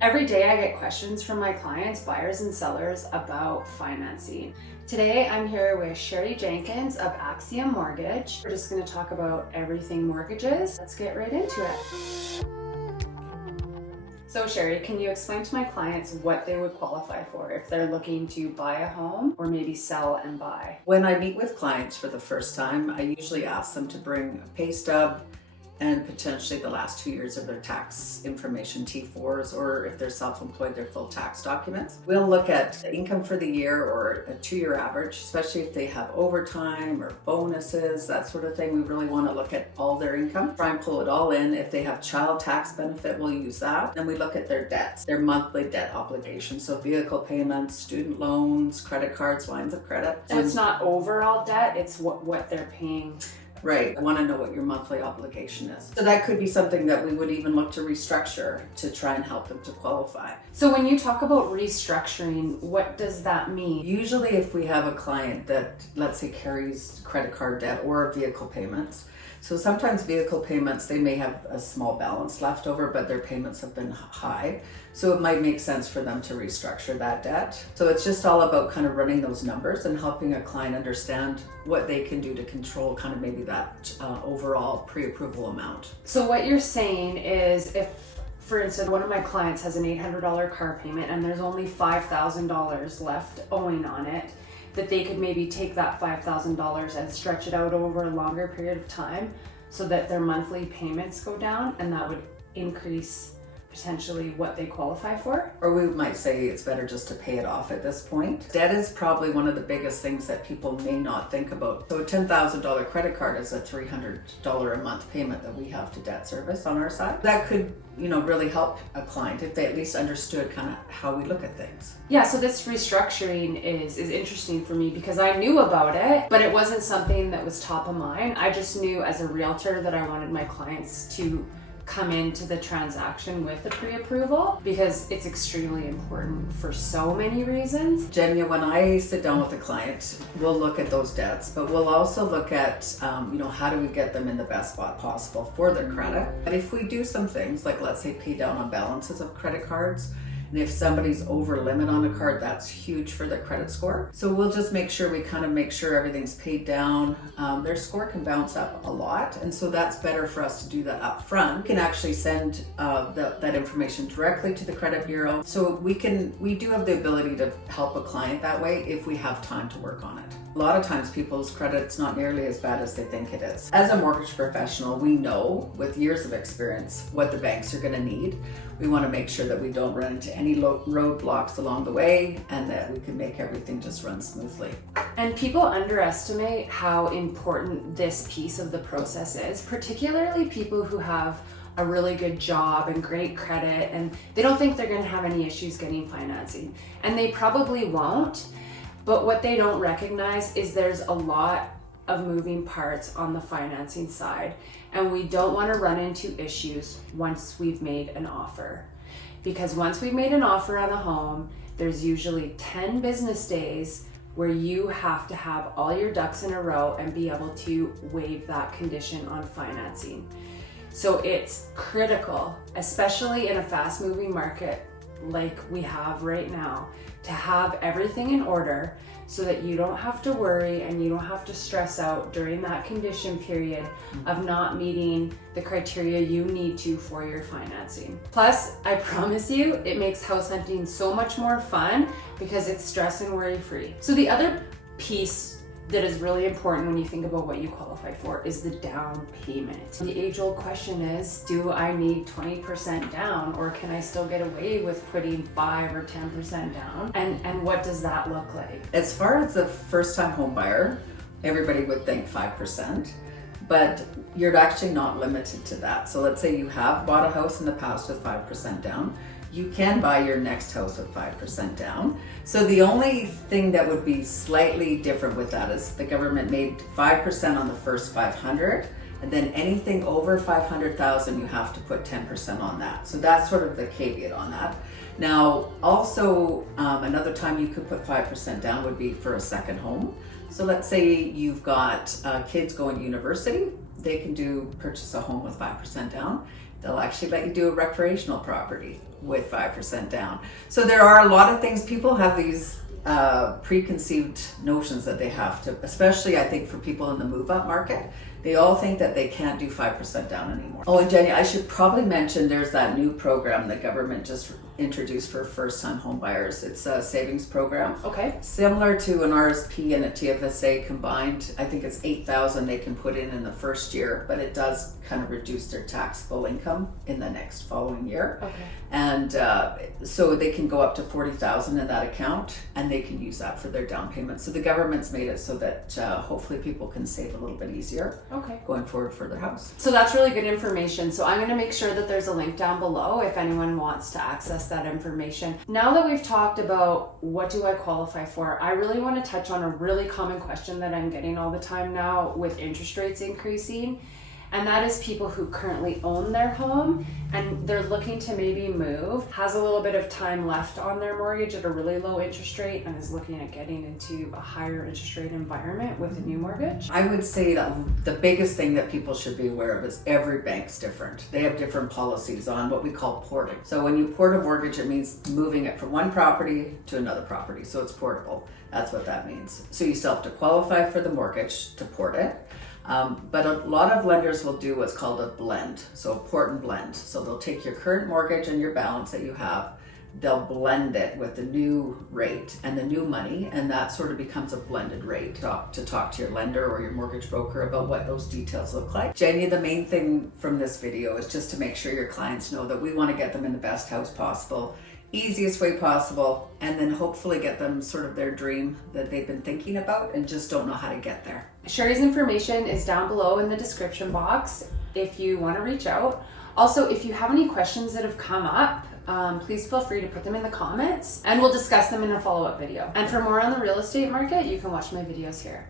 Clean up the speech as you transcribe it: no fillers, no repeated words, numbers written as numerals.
Every day I get questions from my clients, buyers and sellers about financing. Today I'm here with Sherry Jenkins of Axiom Mortgage. We're just going to talk about everything mortgages. Let's get right into it. So Sherry, can you explain to my clients what they would qualify for if they're looking to buy a home or maybe sell and buy? When I meet with clients for the first time, I usually ask them to bring a pay stub and potentially the last 2 years of their tax information, T4s, or if they're self-employed, their full tax documents. We'll look at income for the year or a 2-year average, especially if they have overtime or bonuses, that sort of thing. We really want to look at all their income, try and pull it all in. If they have child tax benefit, we'll use that. Then we look at their debts, their monthly debt obligations, so vehicle payments, student loans, credit cards, lines of credit. So it's not overall debt, it's what they're paying. Right, I want to know what your monthly obligation is. So that could be something that we would even look to restructure to try and help them to qualify. So when you talk about restructuring, what does that mean? Usually if we have a client that, let's say, carries credit card debt or vehicle payments, so sometimes vehicle payments, they may have a small balance left over, but their payments have been high. So it might make sense for them to restructure that debt. So it's just all about kind of running those numbers and helping a client understand what they can do to control kind of maybe that overall pre-approval amount. So what you're saying is if, for instance, one of my clients has an $800 car payment and there's only $5,000 left owing on it, that they could maybe take that $5,000 and stretch it out over a longer period of time so that their monthly payments go down, and that would increase potentially what they qualify for. Or we might say it's better just to pay it off at this point. Debt is probably one of the biggest things that people may not think about. So a $10,000 credit card is a $300 a month payment that we have to debt service on our side. That could, really help a client if they at least understood kind of how we look at things. Yeah, so this restructuring is interesting for me because I knew about it, but it wasn't something that was top of mind. I just knew as a realtor that I wanted my clients to come into the transaction with a pre-approval because it's extremely important for so many reasons. Jeniah, when I sit down with a client, we'll look at those debts, but we'll also look at, how do we get them in the best spot possible for their credit. And if we do some things, like let's say pay down on balances of credit cards, and if somebody's over limit on a card, that's huge for their credit score. So we'll just make sure everything's paid down. Their score can bounce up a lot, and so that's better for us to do that up front. We can actually send that information directly to the credit bureau. So we do have the ability to help a client that way if we have time to work on it. A lot of times people's credit's not nearly as bad as they think it is. As a mortgage professional, we know with years of experience what the banks are going to need. We want to make sure that we don't run into any roadblocks along the way and that we can make everything just run smoothly. And people underestimate how important this piece of the process is, particularly people who have a really good job and great credit and they don't think they're going to have any issues getting financing. And they probably won't. But what they don't recognize is there's a lot of moving parts on the financing side, and we don't want to run into issues once we've made an offer. Because once we've made an offer on a home, there's usually 10 business days where you have to have all your ducks in a row and be able to waive that condition on financing. So it's critical, especially in a fast-moving market like we have right now, to have everything in order so that you don't have to worry and you don't have to stress out during that condition period of not meeting the criteria you need to for your financing. Plus, I promise you, it makes house hunting so much more fun because it's stress and worry free. So the other piece that is really important when you think about what you qualify for is the down payment. The age-old question is, do I need 20% down, or can I still get away with putting 5 or 10% down? And what does that look like? As far as the first-time home buyer, everybody would think 5%, but you're actually not limited to that. So let's say you have bought a house in the past with 5% down. You can buy your next house with 5% down. So the only thing that would be slightly different with that is the government made 5% on the first 500, and then anything over 500,000, you have to put 10% on that. So that's sort of the caveat on that. Now, also another time you could put 5% down would be for a second home. So let's say you've got kids going to university, they can purchase a home with 5% down. They'll actually let you do a recreational property. with 5% down. So there are a lot of things. People have these preconceived notions that they have to, especially I think for people in the move-up market. They all think that they can't do 5% down anymore. Oh, and Jenny, I should probably mention there's that new program the government just introduced for first-time home buyers. It's a savings program. Okay. Similar to an RSP and a TFSA combined. I think it's $8,000 they can put in the first year, but it does kind of reduce their taxable income in the next following year. Okay. And so they can go up to $40,000 in that account, and they can use that for their down payment. So the government's made it so that hopefully people can save a little bit easier. Okay. Going forward for their house. So that's really good information. So I'm going to make sure that there's a link down below if anyone wants to access that information. Now that we've talked about what do I qualify for, I really want to touch on a really common question that I'm getting all the time now with interest rates increasing. And that is people who currently own their home and they're looking to maybe move, has a little bit of time left on their mortgage at a really low interest rate and is looking at getting into a higher interest rate environment with a new mortgage. I would say that the biggest thing that people should be aware of is every bank's different. They have different policies on what we call porting. So when you port a mortgage, it means moving it from one property to another property. So it's portable. That's what that means. So you still have to qualify for the mortgage to port it. But a lot of lenders will do what's called a blend, so a port and blend. So they'll take your current mortgage and your balance that you have, they'll blend it with the new rate and the new money, and that sort of becomes a blended rate. To talk to your lender or your mortgage broker about what those details look like. Jenny, the main thing from this video is just to make sure your clients know that we want to get them in the best house possible, easiest way possible, and then hopefully get them sort of their dream that they've been thinking about and just don't know how to get there. Sherry's information is down below in the description box if you want to reach out. Also, if you have any questions that have come up, please feel free to put them in the comments and we'll discuss them in a follow-up video. And for more on the real estate market, you can watch my videos here.